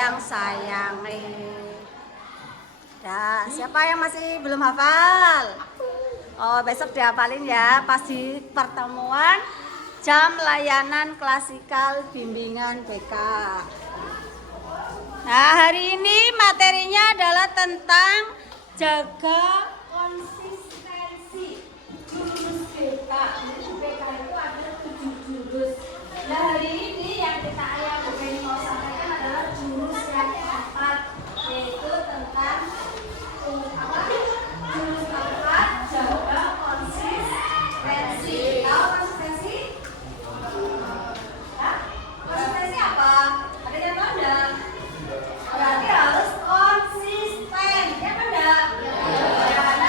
yang sayangi. Ya, siapa yang masih belum hafal? Oh, besok dihafalin ya pas di pertemuan jam layanan klasikal bimbingan BK. Nah, hari ini materinya adalah tentang jaga konsistensi jurus BK. BK itu ada 7 jurus. Nah, hari ini yang Bu Penny mau sampaikan adalah jurus yang keempat, yaitu tentang jurus keempat, jaga konsistensi. Tahu konsistensi? Ya? Konsistensi apa? Ada yang tahu enggak? Berarti harus konsisten, ya kan enggak? Ya.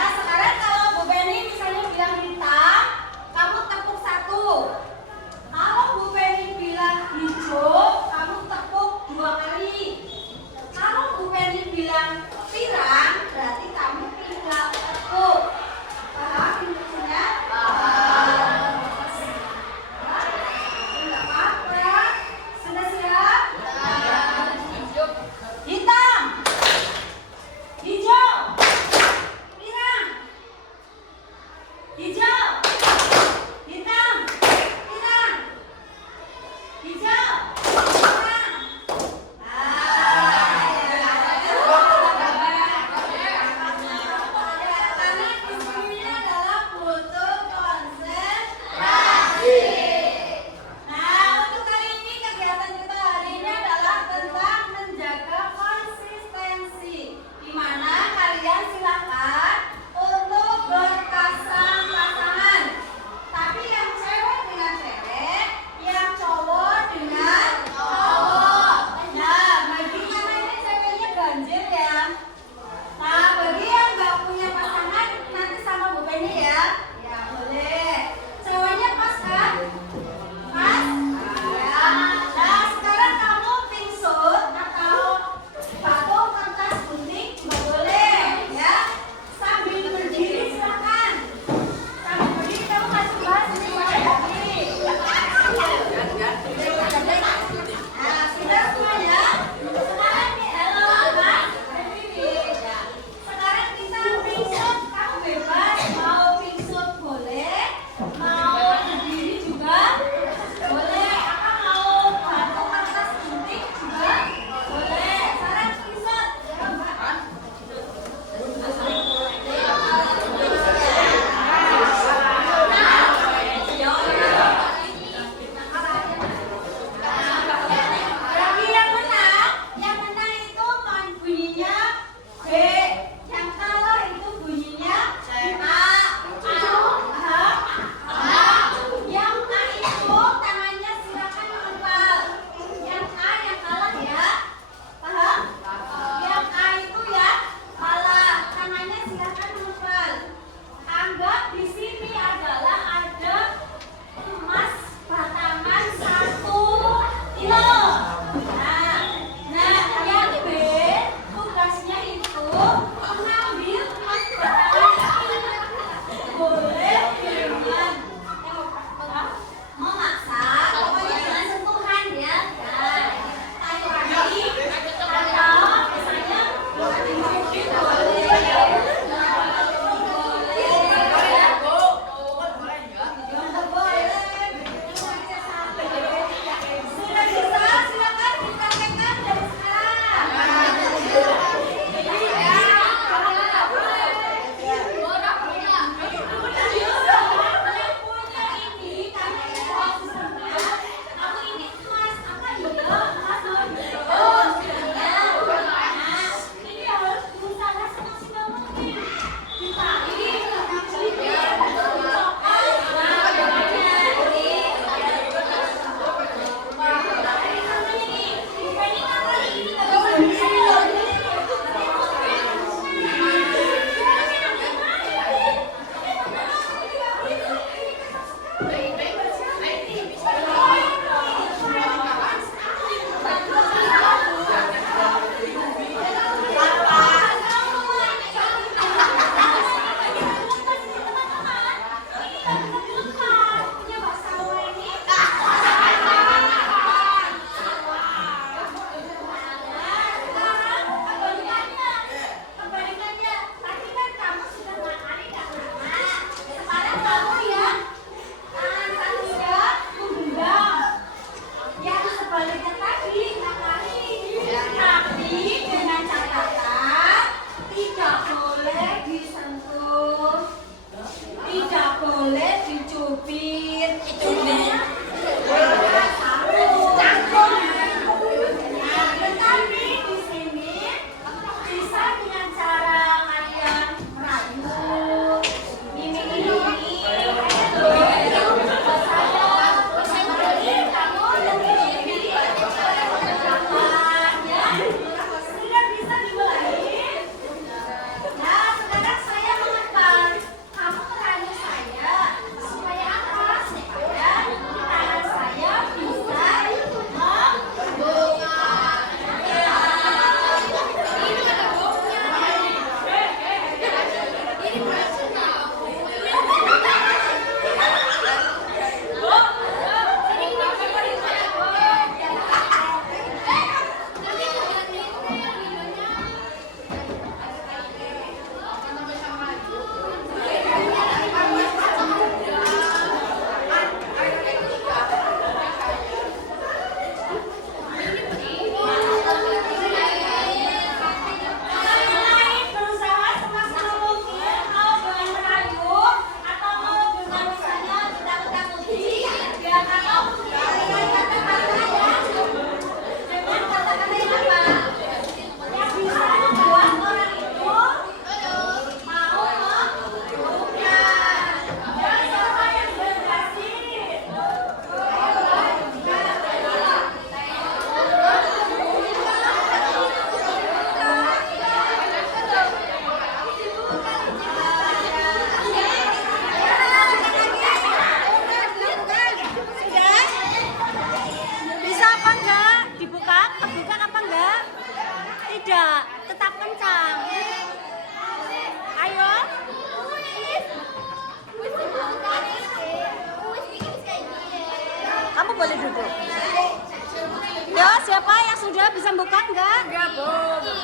bisa buka enggak? Enggak, Bu.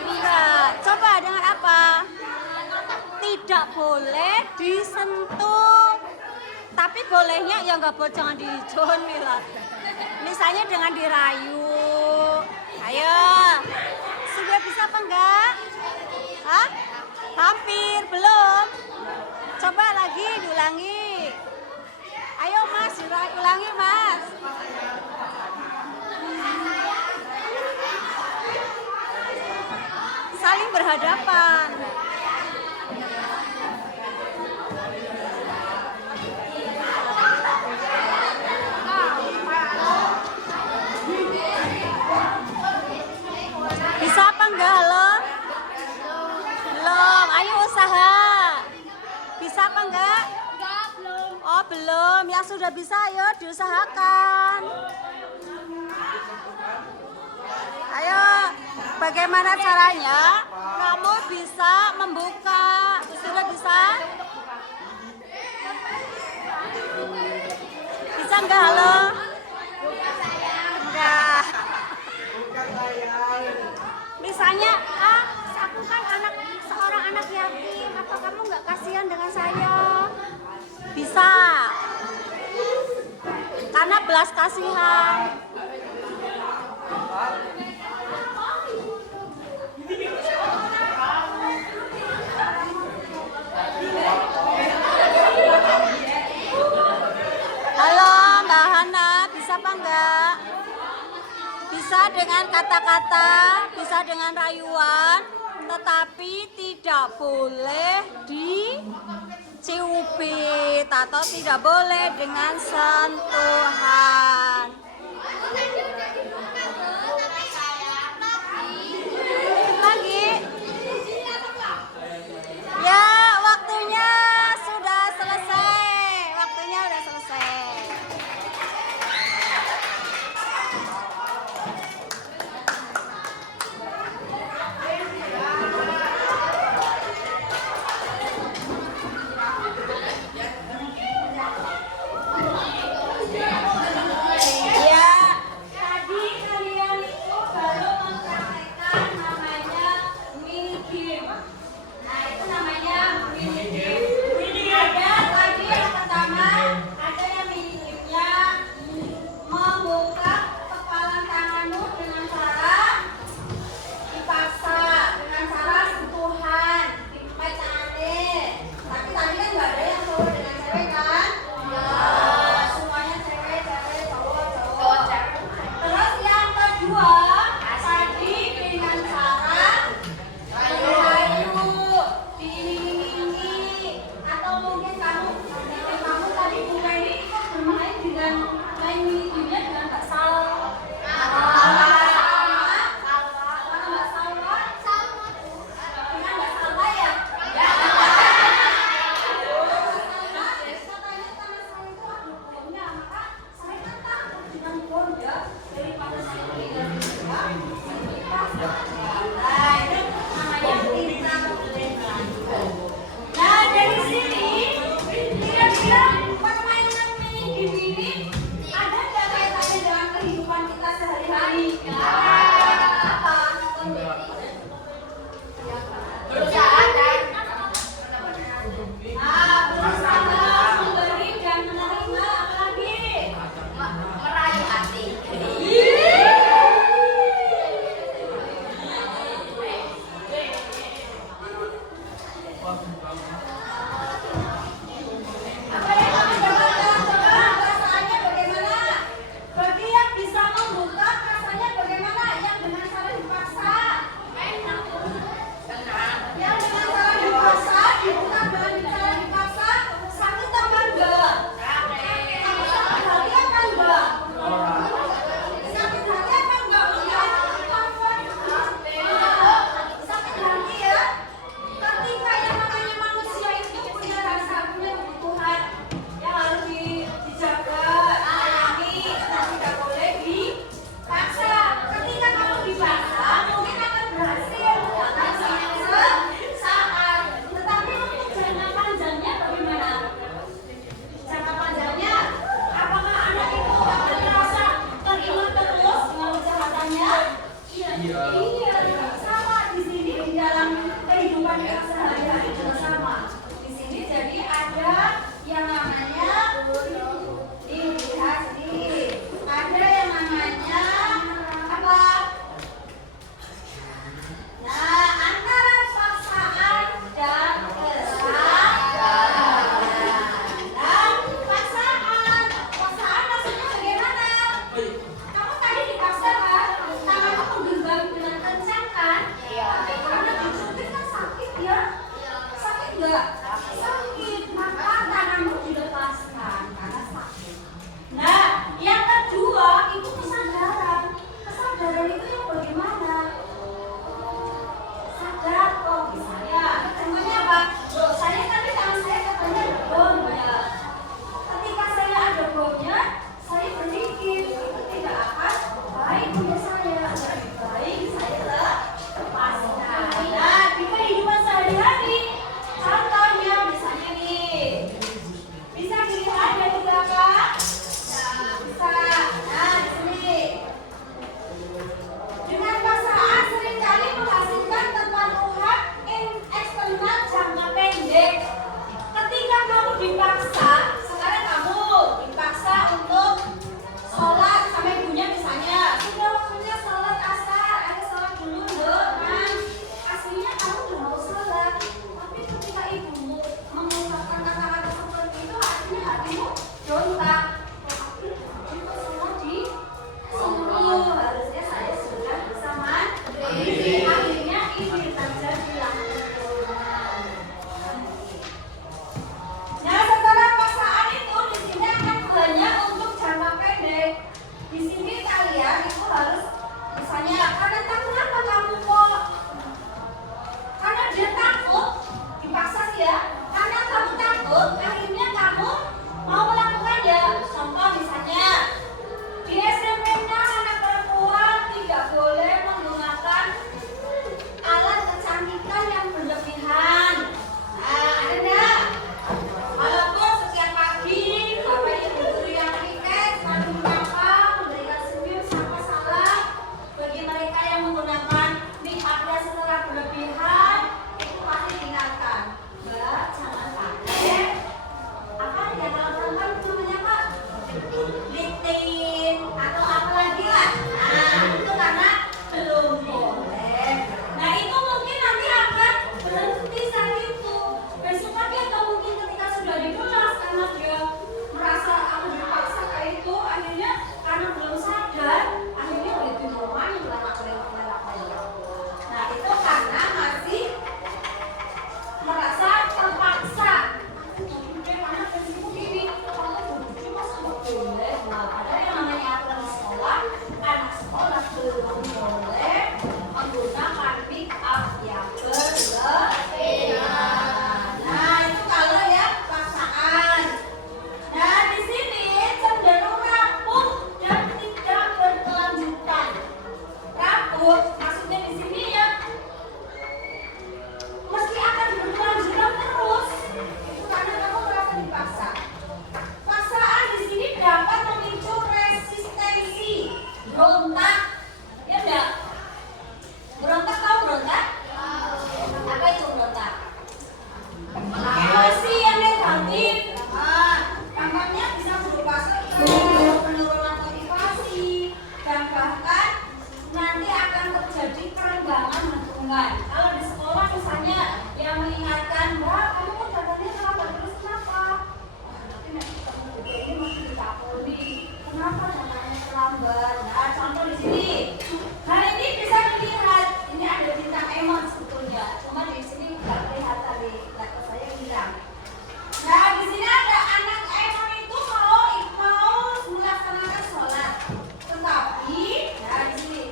Enggak. Coba dengan apa? Tidak boleh disentuh. Tapi bolehnya ya enggak boleh, jangan dijon Mila. Misalnya dengan dirayu. Ayo. Sudah bisa apa enggak? Hah? Hampir, belum. Coba lagi, diulangi. Ayo Mas, ulangi Mas. Saling berhadapan. Bisa apa enggak, halo? Belum, ayo usaha. Bisa apa enggak? Enggak, belum. Oh belum, yang sudah bisa ayo diusahakan. Ayo, bagaimana caranya kamu bisa membuka? Sudah bisa? Bisa enggak, halo? Enggak. Misalnya, aku kan seorang anak yatim, apa kamu nggak kasihan dengan saya? Bisa, karena belas kasihan. Halo Mbak Hana, bisa apa enggak? Bisa dengan kata-kata, bisa dengan rayuan, tetapi tidak boleh dicubit atau tidak boleh dengan sentuhan. Lagi? Ya, waktunya sudah selesai. Waktunya sudah selesai. Bagi yang bisa membuka rasanya bagaimana? sini. Hari ini bisa dilihat ini ada bintang Emon sebetulnya, cuma di sini nggak kelihatan di laptop saya hilang. Nah di sini ada anak Emon itu mau melaksanakan sholat, tetapi nah di sini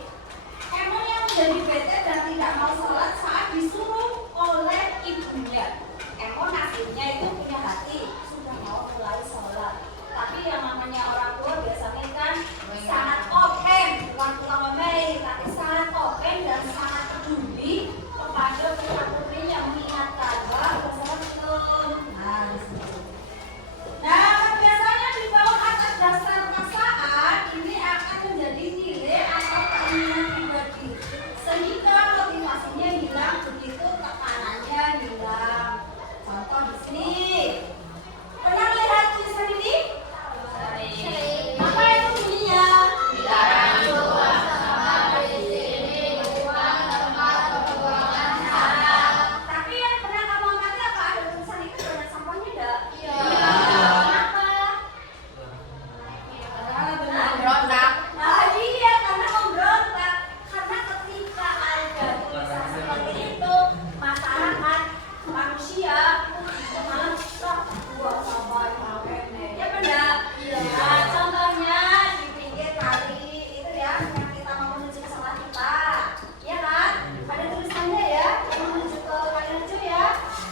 Emon yang menjadi bete dan tidak mau sholat saat disuruh oleh ibunya. Emon aslinya itu punya hati sudah mau mulai sholat, tapi yang namanya orang tua biasanya kan sangat open, bukan tukang memilih, tapi sangat open dan sangat peduli kepada putra-putri yang mengingatkan bahwa sholat belum. Nah, di situ. Nah, biasanya di bawah atas dasar paksaan ini akan menjadi nilai atau keinginan pribadi, sehingga motivasinya hilang, begitu tekanannya hilang. Contoh di sini, pernah lihat tulisan ini? Apa itu bunyinya? Dilarang buang sampah di sini, buang tempat pembuangan sampah. Tapi yang pernah kamu amati apa ada tulisan itu banyak sampahnya enggak? Iya. Kenapa? Karena memberontak. Nah iya, karena memberontak. Karena ketika ada tulisan seperti itu, masyarakat, manusia itu malah buang sampah ya benar. Nah, contohnya di pinggir kali itu ya, yang kita mau menuju ke sekolah kita, ya kan? Ada tulisannya ya, yang menuju ke kali lucu ya,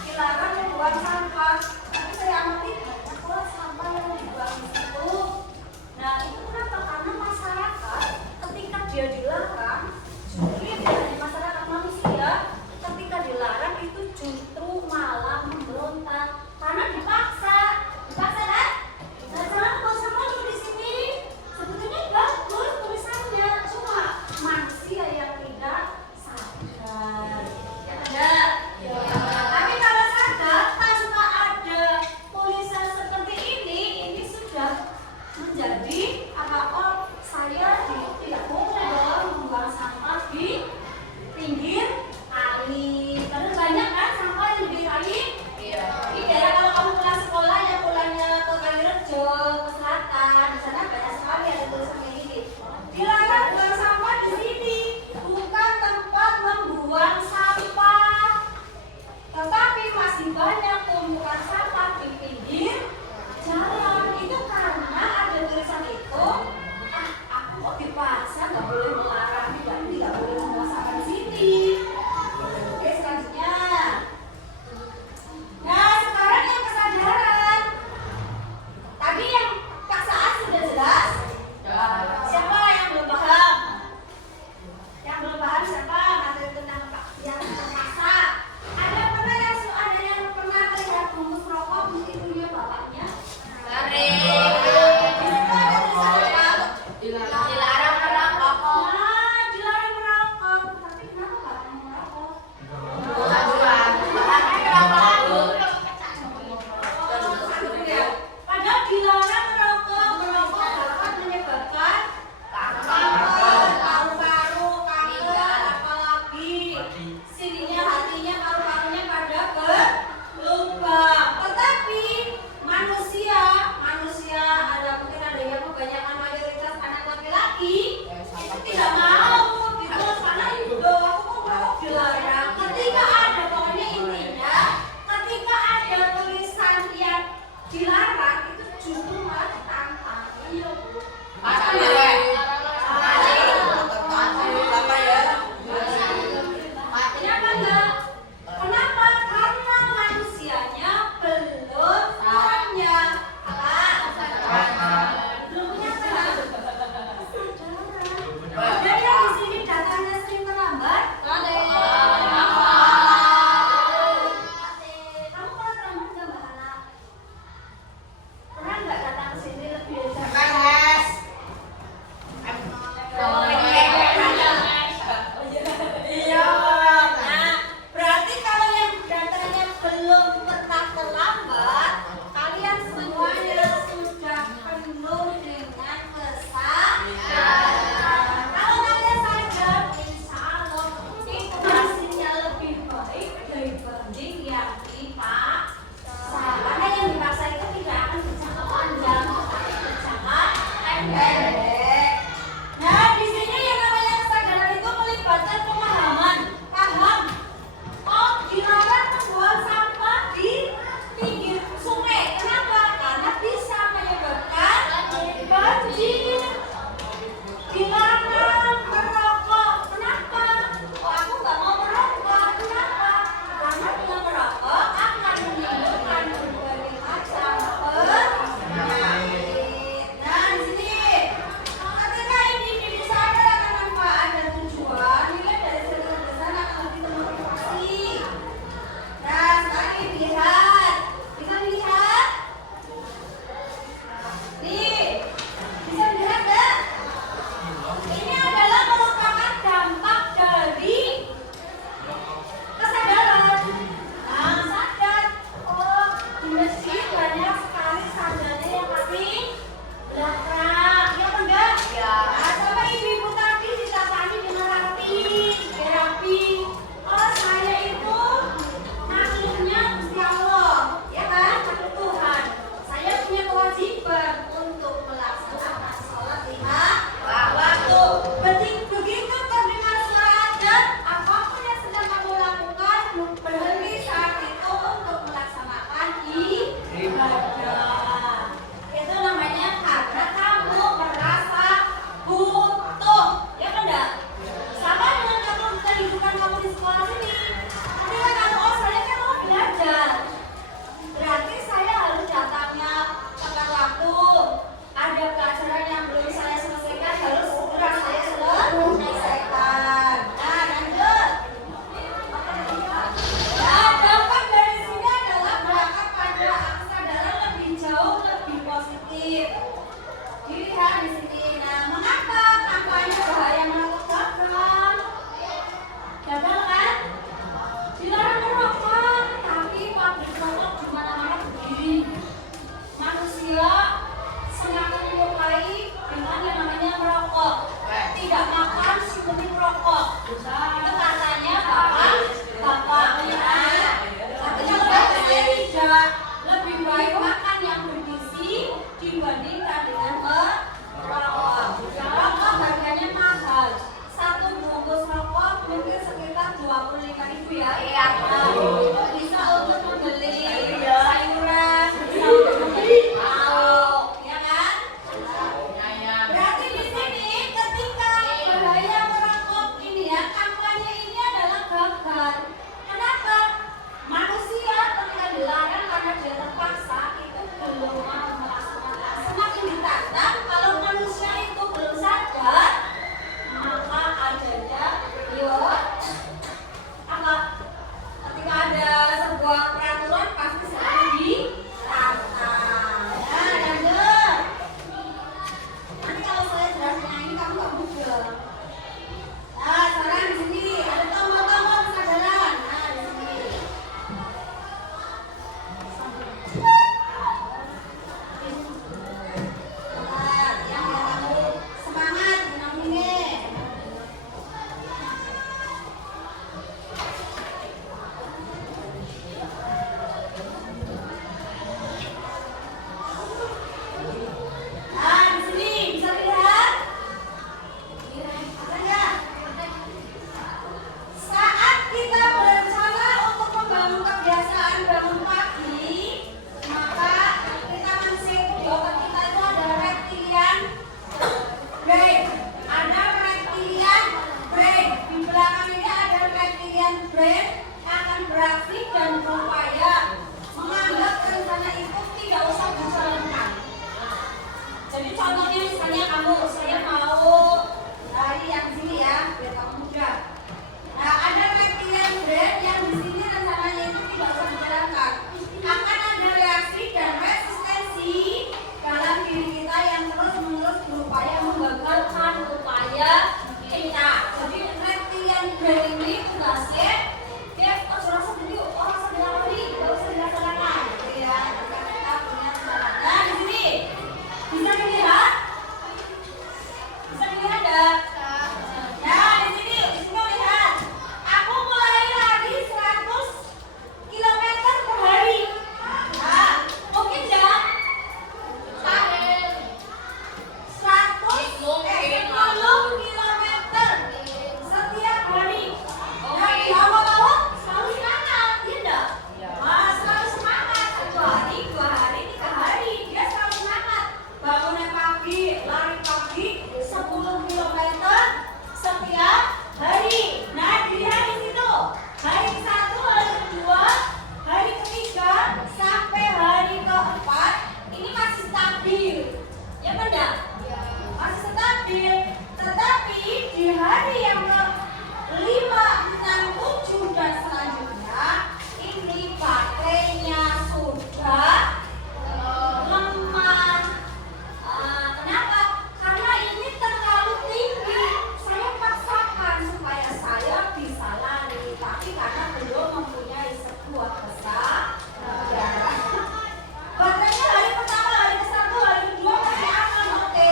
dilarang membuang sampah. Tapi saya amati banyak kok sampah yang dibuang di situ. Nah, itu kenapa? Karena masyarakat ketika dia dilarang, justru tidak hanya masyarakat manusia, ketika dilarang itu justru malah memberontak karena dipaksa kan? Nah, jangan bosan dulu di sini. Sebetulnya bagus tulisannya, cuma manusia yang tidak sadar. Ya enggak? Ya. Tapi kalau sadar tanpa ada tulisan seperti ini sudah menjadi apa? Oh, saya tidak boleh dong membuang contohnya misalnya kamu, saya mau lari yang sini ya, biar kamu mudah. Nah, ada reptilian brain yang di sini rencananya itu tidak usah dijalankan. Akan ada reaksi dan resistensi dalam diri kita yang terus-menerus berupaya menggagalkan upaya kita. Jadi reptilian brain ini tugasnya dia rasa jadi orang sedang lari, tidak usah dilaksanakan. Gitu ya, jika kita punya semangat. Nah, di sini bisa dilihat, enggak? Nah, di sini lihat. Aku mulai lari 100 km per hari. Nah, mungkin enggak? 110 km setiap hari. Nah, di awal-awal selalu semangat, iya enggak? Selalu semangat. 1 hari, 2 hari, 3 hari, dia selalu semangat. Bangunnya pagi, lari pagi 10 km setiap hari. Nah, dilihat di situ. Hari ke-1, hari ke-2, hari ke-3 sampai hari ke-4 ini masih stabil. Ya benar? Masih stabil. Tetapi di hari yang ke-5, 6, 7 dan selanjutnya ini baterainya sudah lemah. Kenapa? Karena ini terlalu tinggi. Saya paksakan supaya saya bisa lari, tapi karena belum mempunyai sebuah kesadaran. Baterainya hari pertama, hari ke-1, hari ke-2 masih aman, oke.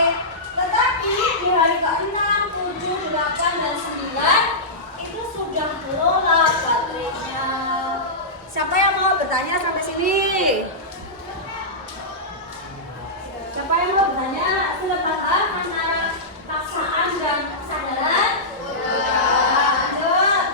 Tetapi di hari ke-6, 7, 8, dan 9 itu sudah lelah baterainya. Siapa yang mau bertanya sampai sini? Siapa yang mau bertanya? Sudah paham antara paksaan dan kesadaran? Lanjut.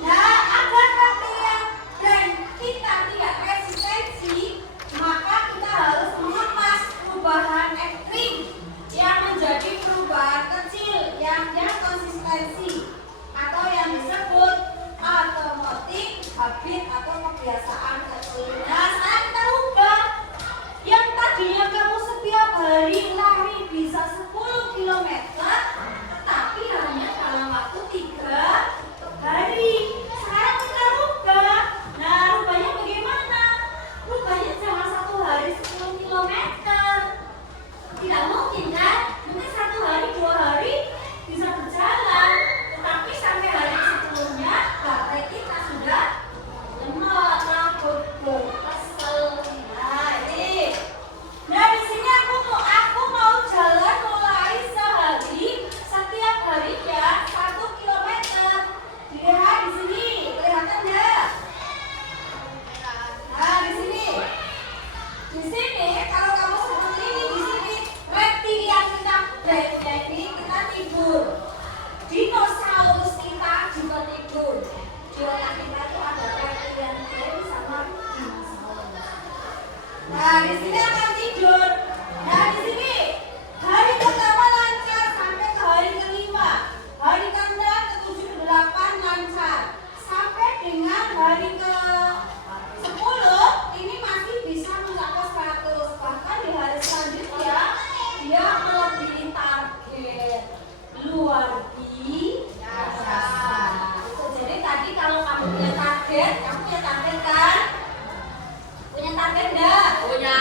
Nah, agar reptilian brain kita tidak resistensi, maka kita harus mengemas perubahan ekstrim yang menjadi perubahan kecil yang konsistensi atau yang disebut automatic habit atau kebiasaan kecil. Nah, saat kita rubah yang tadinya kamu setiap hari lari bisa 10 km, tetapi hanya dalam waktu 3 hari. Sekarang kita rubah. Nah, rubahnya bagaimana? Rubahnya jangan 1 hari 10 km. Tidak mungkin kan? Mungkin 1 hari, 2 hari bisa berjalan, tetapi sampai hari sebelumnya baterai kita sudah lemah, takut, kesel. Nah, ini. Nah, di sini aku mau jalan mulai sehari setiap harinya 1 km. Dilihat di sini, kelihatan enggak? Nah, di sini. Di sini kalau kamu seperti ini, di sini reptilian kita brainnya ini kita tidur. Dinosaurus kita juga tidur. Di otak kita itu ada reptilian brain sama dinosaurus. Nah, di sini akan tidur. Nah, di sini hari pertama lancar sampai ke hari ke-5. Hari ke-6, ke-7, ke-8 lancar. Sampai dengan hari ke-10 ini masih bisa mencapai 100. Bahkan di hari selanjutnya dia melebihi target. Luar biasa. Jadi tadi kalau kamu punya target kan? Punya target enggak? Punya.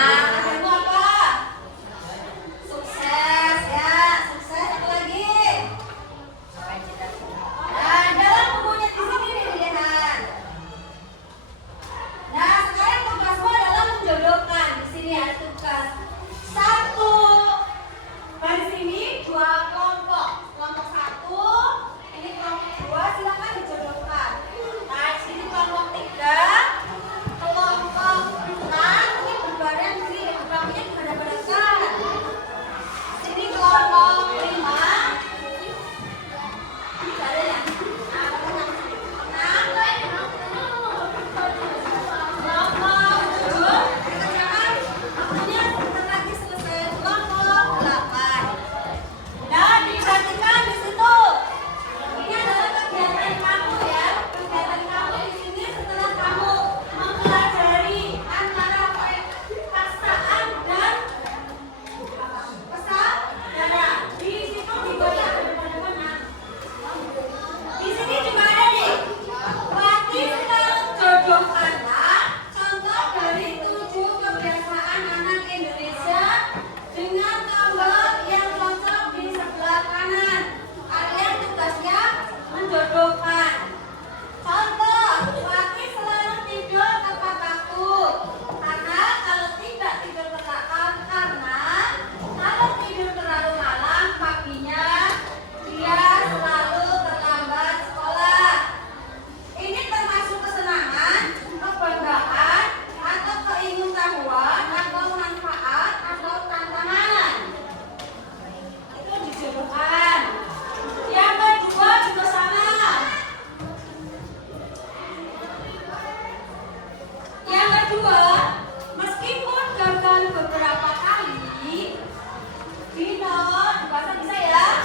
Dino, dibaca bisa ya?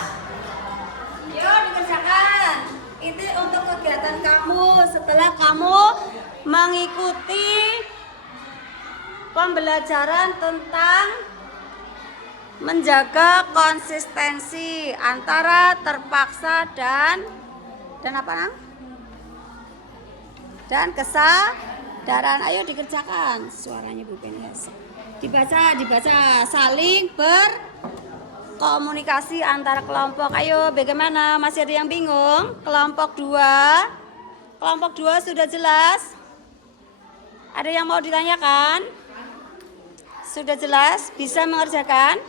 Yuk dikerjakan. Itu untuk kegiatan kamu setelah kamu mengikuti pembelajaran tentang menjaga konsistensi antara terpaksa dan apa nang? Dan kesadaran. Ayo dikerjakan. Suaranya Bu Penny. Dibaca saling berkomunikasi antara kelompok. Ayo bagaimana? Masih ada yang bingung? Kelompok 2 sudah jelas? Ada yang mau ditanyakan? Sudah jelas? Bisa mengerjakan?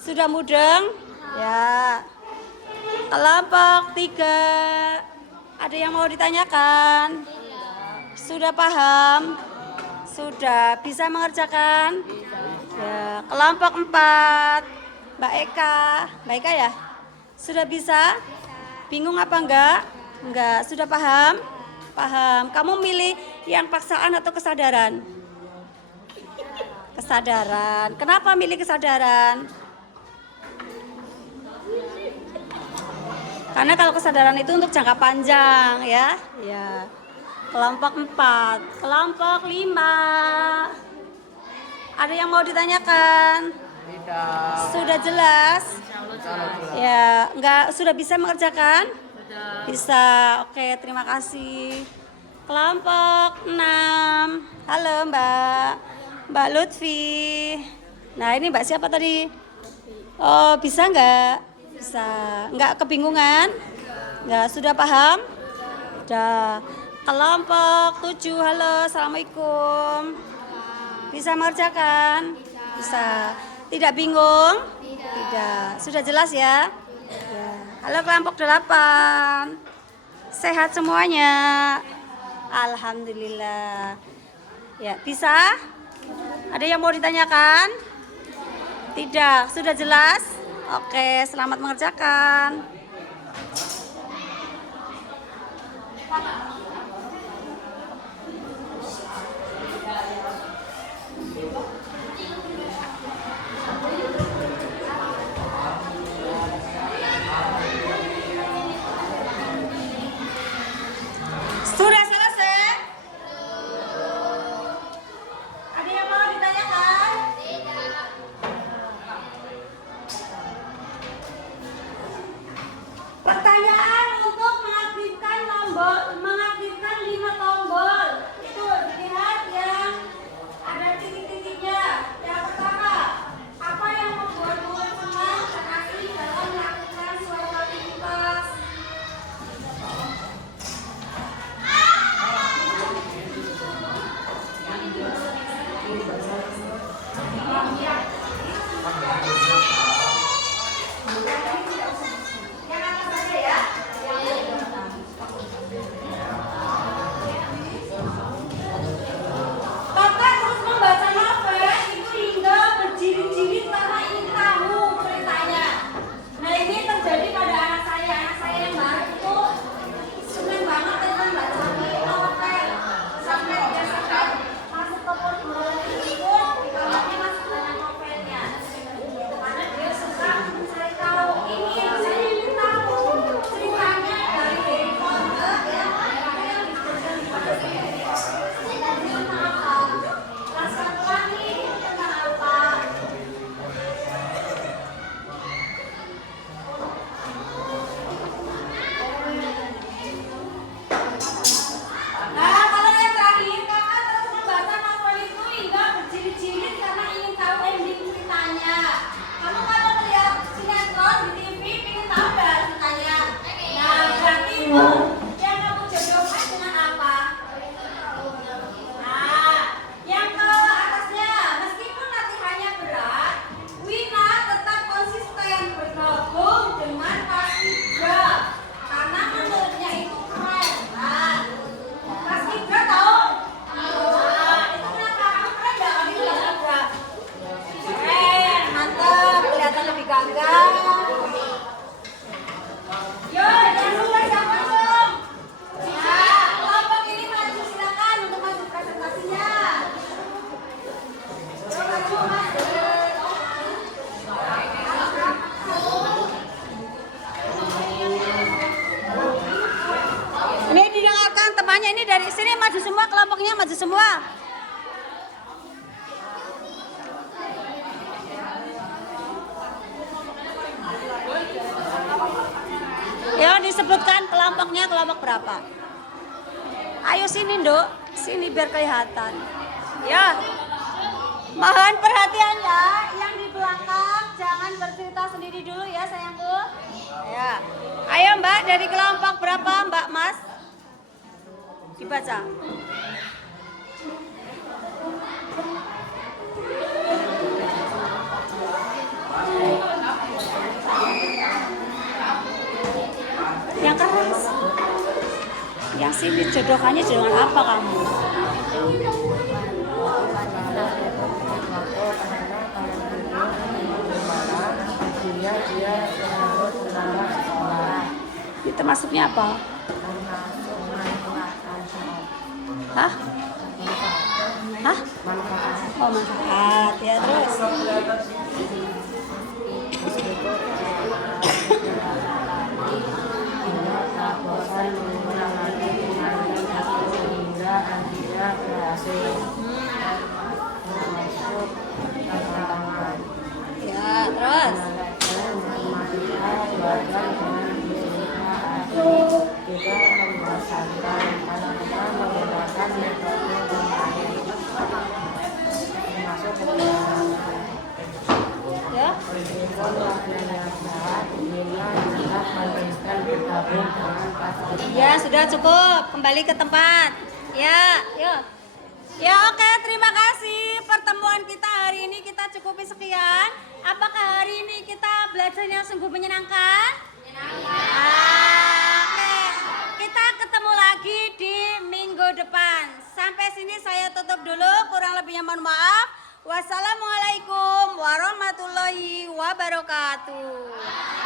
Sudah mudeng? Ya. Kelompok 3, ada yang mau ditanyakan? Sudah paham? Sudah bisa mengerjakan? Ya. Kelompok 4, Mbak Eka ya? Sudah bisa? Bingung apa enggak? Enggak. Sudah paham? Paham. Kamu milih yang paksaan atau kesadaran? Kesadaran. Kenapa milih kesadaran? Karena kalau kesadaran itu untuk jangka panjang ya. Ya. Kelompok 4, kelompok 5. Ada yang mau ditanyakan? Tidak. Sudah jelas? Ya, enggak sudah bisa mengerjakan? Bisa. Oke, terima kasih. Kelompok 6. Halo, Mbak Lutfi. Nah, ini Mbak siapa tadi? Oh, bisa enggak? Bisa. Enggak kebingungan? Enggak, sudah paham? Sudah. Kelompok 7, halo, assalamualaikum. Bisa mengerjakan? Bisa. Tidak bingung? Tidak. Sudah jelas ya? Ya. Halo kelompok 8. Sehat semuanya? Alhamdulillah. Ya, bisa? Ada yang mau ditanyakan? Tidak. Sudah jelas? Oke, selamat mengerjakan. Sudah selesai? Ada yang mau ditanyakan? Pertanyaan untuk mengaktifkan semuanya ini dari sini, maju semua, kelompoknya maju semua. Ya, disebutkan kelompoknya kelompok berapa. Ayo sini, Nduk. Sini biar kelihatan. Ya. Mohon perhatian ya, yang di belakang jangan bercerita sendiri dulu ya, sayangku. Ya. Ayo, Mbak, dari kelompok berapa, Mbak Mas? Dibaca. Yang keras. Yang sini jodohannya dengan apa kamu? Itu masuknya apa? Hah? Hah? Oh, manfaat. Ya, terus. Ya, terus. Ya. Ya, sudah cukup. Kembali ke tempat. Ya, yuk. Ya, oke, terima kasih. Pertemuan kita hari ini kita cukupi sekian. Apakah hari ini kita belajarnya sungguh menyenangkan? Oke. Kita ketemu lagi di minggu depan. Sampai sini saya tutup dulu, kurang lebihnya mohon maaf. Wassalamualaikum warahmatullahi wabarakatuh.